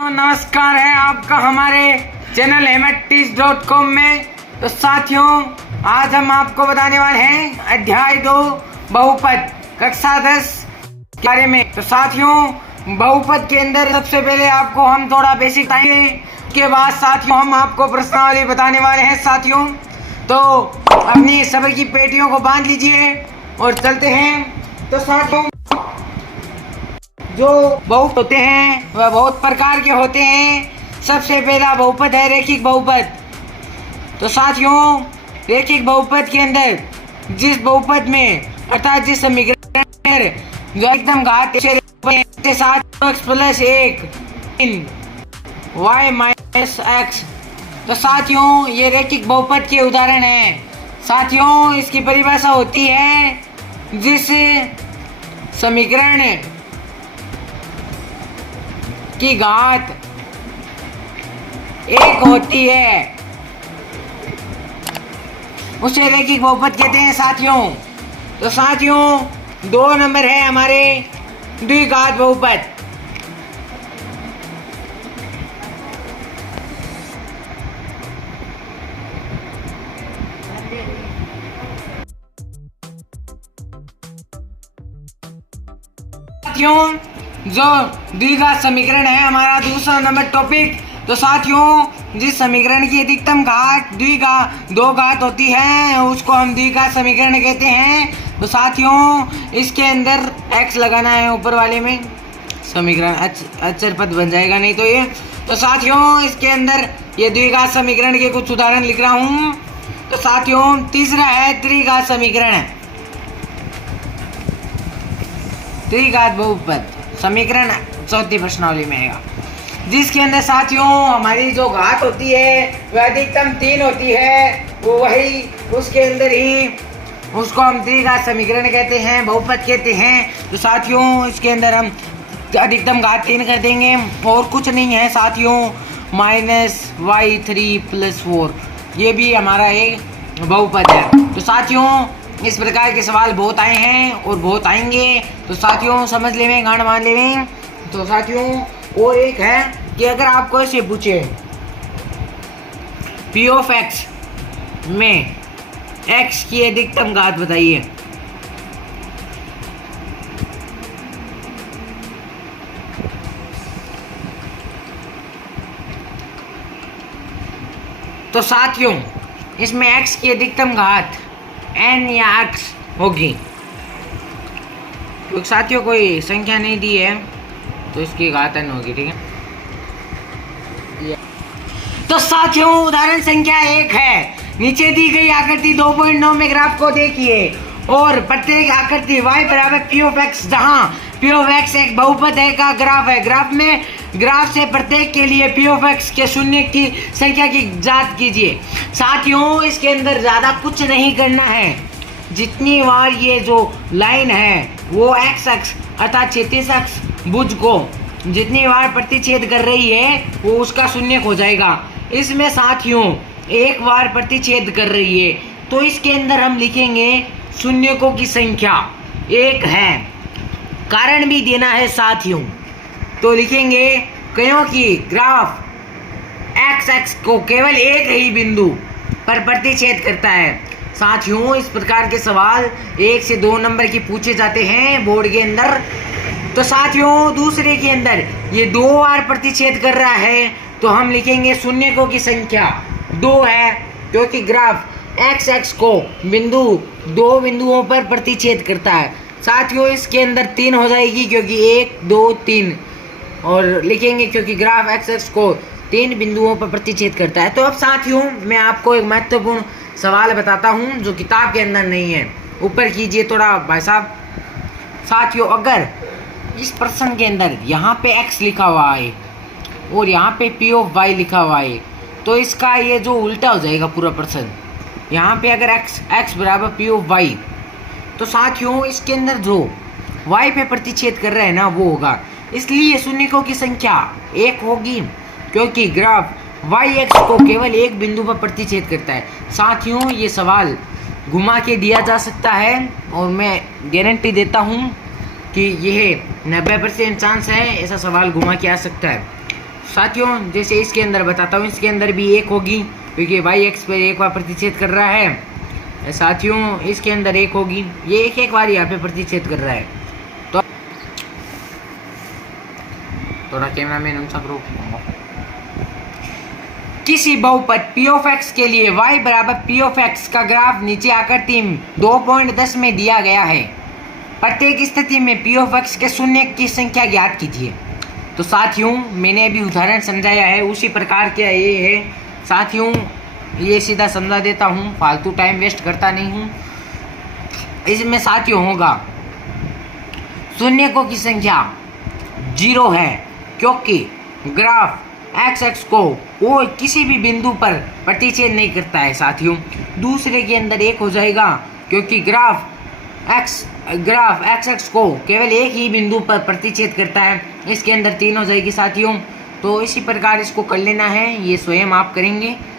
नमस्कार है आपका हमारे चैनल hematteach.com में। तो साथियों, आज हम आपको बताने वाले हैं अध्याय 2 बहुपद कक्षा 10 के बारे में। तो साथियों, बहुपद के अंदर सबसे पहले आपको हम थोड़ा बेसिक बताएंगे, उसके बाद साथियों हम आपको प्रश्नावली बताने वाले हैं। साथियों, तो अपनी सब्र की पेटियों को बांध लीजिए और चलते हैं। तो साथियों, जो बहुपद होते हैं वह बहुत प्रकार के होते हैं। सबसे पहला बहुपद है रेखिक बहुपद। तो साथियों, रेखिक बहुपद के अंदर जिस बहुपद में अर्थात जिस समीकरण जो एकदम घात के साथ x plus 1 y minus x। तो साथियों, ये रेखिक बहुपद के उदाहरण हैं। साथियों, इसकी परिभाषा होती है जिस समीकरण की घात 1 होती है उसे रेखिक बहुपद कहते हैं। साथियों, तो साथियों 2 नंबर है हमारे द्विघात बहुपद। साथियों, जो द्विघात समीकरण है हमारा दूसरा नंबर टॉपिक। तो साथियों, जिस समीकरण की अधिकतम घात 2 घात होती है उसको हम द्विघात समीकरण कहते हैं। तो साथियों, इसके अंदर x लगाना है ऊपर वाले में, समीकरण अचर पद बन जाएगा नहीं तो ये। तो साथियों, इसके अंदर ये द्विघात समीकरण के कुछ उदाहरण लिख रहा हूँ। तो साथियों, तीसरा है त्रिघात समीकरण, त्रिघात बहुपद समीकरण चौथी प्रश्नावली में आएगा, जिसके अंदर साथियों हमारी जो घात होती है वह अधिकतम 3 होती है। वो वही उसके अंदर ही उसको हम त्रिघात समीकरण कहते हैं, बहुपद कहते हैं। तो साथियों, इसके अंदर हम अधिकतम घात 3 कर देंगे और कुछ नहीं है साथियों, -y3 + 4 ये भी हमारा एक बहुपद है। तो साथियों, इस प्रकार के सवाल बहुत आए हैं और बहुत आएंगे। तो साथियों समझ लेवें, गांड मान लेवें। तो साथियों, और एक है कि अगर आपको ऐसे पूछे p ऑफ x में x की अधिकतम घात बताइए, तो साथियों इसमें x की अधिकतम घात n या x होगी। क्योंकि साथियों कोई संख्या नहीं दी है तो इसकी घात n होगी, ठीक है। तो साथियों, उदाहरण संख्या 1 है। नीचे दी गई आकृति 2.9 में ग्राफ को देखिए और प्रत्येक आकृति y बराबर p ऑफ x, जहां p ऑफ x एक बहुपद है का ग्राफ है। ग्राफ से प्रत्येक के लिए p ऑफ x के शून्य की संख्या की जांच कीजिए। साथियों, इसके अंदर ज़्यादा कुछ नहीं करना है। जितनी बार ये जो लाइन है वो x अक्ष अर्थात क्षैतिज अक्ष भुज को जितनी बार प्रतिच्छेद कर रही है वो उसका शून्य हो जाएगा। इसमें साथियों एक बार प्रतिच्छेद कर रही है तो इसके अंदर हम लिखेंगे शून्यकों की संख्या 1 है। कारण भी देना है साथियों, तो लिखेंगे क्योंकि ग्राफ x अक्ष को केवल एक ही बिंदु पर प्रतिच्छेद करता है। साथियों, इस प्रकार के सवाल 1 से 2 नंबर के पूछे जाते हैं बोर्ड के अंदर। तो साथियों, दूसरे के अंदर ये 2 बार प्रतिच्छेद कर रहा है तो हम लिखेंगे शून्यकों की संख्या 2 है, क्योंकि ग्राफ x अक्ष को 2 बिंदुओं पर प्रतिच्छेद करता है। साथियों, इसके अंदर 3 हो जाएगी क्योंकि 1 2 3 और लिखेंगे क्योंकि ग्राफ x अक्ष को 3 बिंदुओं पर प्रतिच्छेद करता है। तो अब साथियों, मैं आपको एक महत्वपूर्ण सवाल बताता हूं जो किताब के अंदर नहीं है। ऊपर कीजिए थोड़ा भाई साहब। साथियों, अगर इस प्रश्न के अंदर यहाँ पे x लिखा हुआ है और यहाँ पे p ऑफ y लिखा हुआ है तो इसका ये जो उल्टा हो जाएगा पूरा प्रश्न। यहाँ पे अगर x बराबर p ऑफ y, तो साथियों इसके अंदर जो y पे प्रतिच्छेद कर रहा है ना वो होगा, इसलिए शून्यकों की संख्या 1 होगी क्योंकि ग्राफ y अक्ष को केवल एक बिंदु पर प्रतिच्छेद करता है। साथियों, ये सवाल घुमा के दिया जा सकता है और मैं गारंटी देता हूँ कि यह 90% चांस है ऐसा सवाल घुमा के आ सकता है। साथियों जैसे इसके अंदर बताता हूँ, इसके अंदर भी एक होगी क्योंकि वाई एक्स पर एक बार प्रतिच्छेद कर रहा है। साथियों इसके अंदर एक होगी, ये एक बार यहाँ पे प्रतिच्छेद कर रहा है। तो थोड़ा कैमरा मैन ऊंचा करो। किसी बहुपद p ऑफ x के लिए y बराबर p ऑफ x का ग्राफ नीचे आकृति 2.10 में दिया गया है। प्रत्येक स्थिति में p ऑफ x के शून्य की संख्या ज्ञात कीजिए। तो साथियों मैंने अभी उदाहरण समझाया है, उसी प्रकार का ये है। साथियों ये सीधा समझा देता हूँ, फालतू टाइम वेस्ट करता नहीं हूँ। इसमें साथियों होगा शून्यकों की संख्या 0 है क्योंकि ग्राफ x को कोई किसी भी बिंदु पर प्रतिच्छेद नहीं करता है। साथियों दूसरे के अंदर 1 हो जाएगा क्योंकि ग्राफ x को केवल एक ही बिंदु पर प्रतिच्छेद करता है। इसके अंदर 3 हो जाएगी साथियों। तो इसी प्रकार इसको कर लेना है, ये स्वयं आप करेंगे।